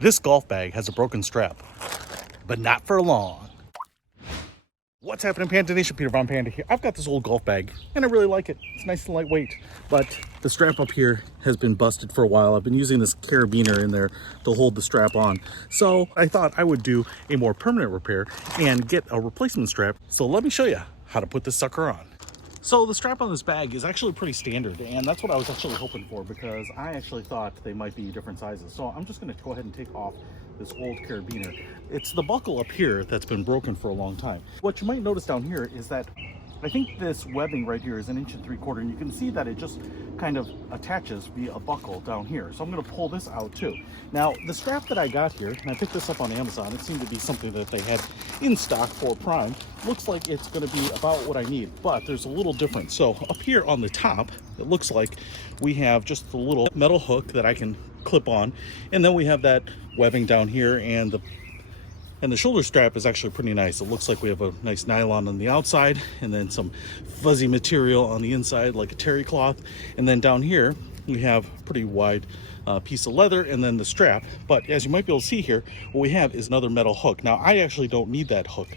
This golf bag has a broken strap, but not for long. What's happening, Panda Nation? Peter Von Panda here. I've got this old golf bag and I really like it. It's nice and lightweight, but the strap up here has been busted for a while. I've been using this carabiner in there to hold the strap on. So I thought I would do a more permanent repair and get a replacement strap. So let me show you how to put this sucker on. So the strap on this bag is actually pretty standard, and that's what I was actually hoping for because I actually thought they might be different sizes. So I'm just going to go ahead and take off this old carabiner. It's the buckle up here that's been broken for a long time. What you might notice down here is that I think this webbing right here is 1 3/4 inches, and you can see that it just kind of attaches via a buckle down here. So I'm going to pull this out too. Now the strap that I got here, and I picked this up on Amazon, it seemed to be something that they had in stock for Prime. Looks like it's going to be about what I need, but there's a little difference. So up here on the top, it looks like we have just a little metal hook that I can clip on, and then we have that webbing down here, and the shoulder strap is actually pretty nice. It looks like we have a nice nylon on the outside and then some fuzzy material on the inside like a terry cloth, and then down here we have a pretty wide piece of leather and then the strap. But as you might be able to see here, what we have is another metal hook. Now I actually don't need that hook.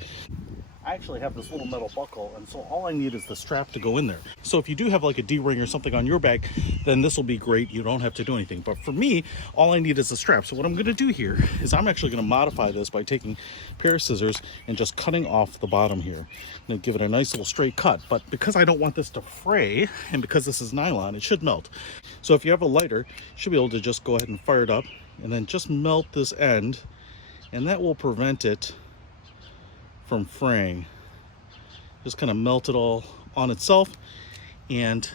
I actually have this little metal buckle, and so all I need is the strap to go in there. So if you do have like a D-ring or something on your bag, then this will be great. You don't have to do anything. But for me, all I need is the strap. So what I'm going to do here is I'm actually going to modify this by taking a pair of scissors and just cutting off the bottom here. I'm going to give it a nice little straight cut. But because I don't want this to fray, and because this is nylon, it should melt. So if you have a lighter, you should be able to just go ahead and fire it up and then just melt this end, and that will prevent it from fraying. Just kind of melt it all on itself, and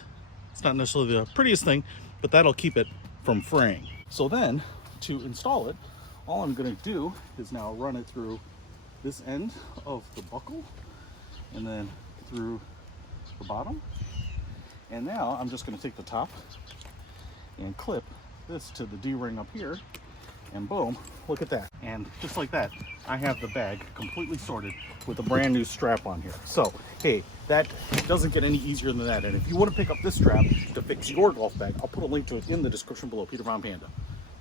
it's not necessarily the prettiest thing, but that'll keep it from fraying. So then to install it, all I'm going to do is now run it through this end of the buckle and then through the bottom, and now I'm just going to take the top and clip this to the D-ring up here, and boom, look at that. And just like that, I have the bag completely sorted with a brand new strap on here. So hey, that doesn't get any easier than that. And if you want to pick up this strap to fix your golf bag, I'll put a link to it in the description below. Peter Von Panda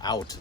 out.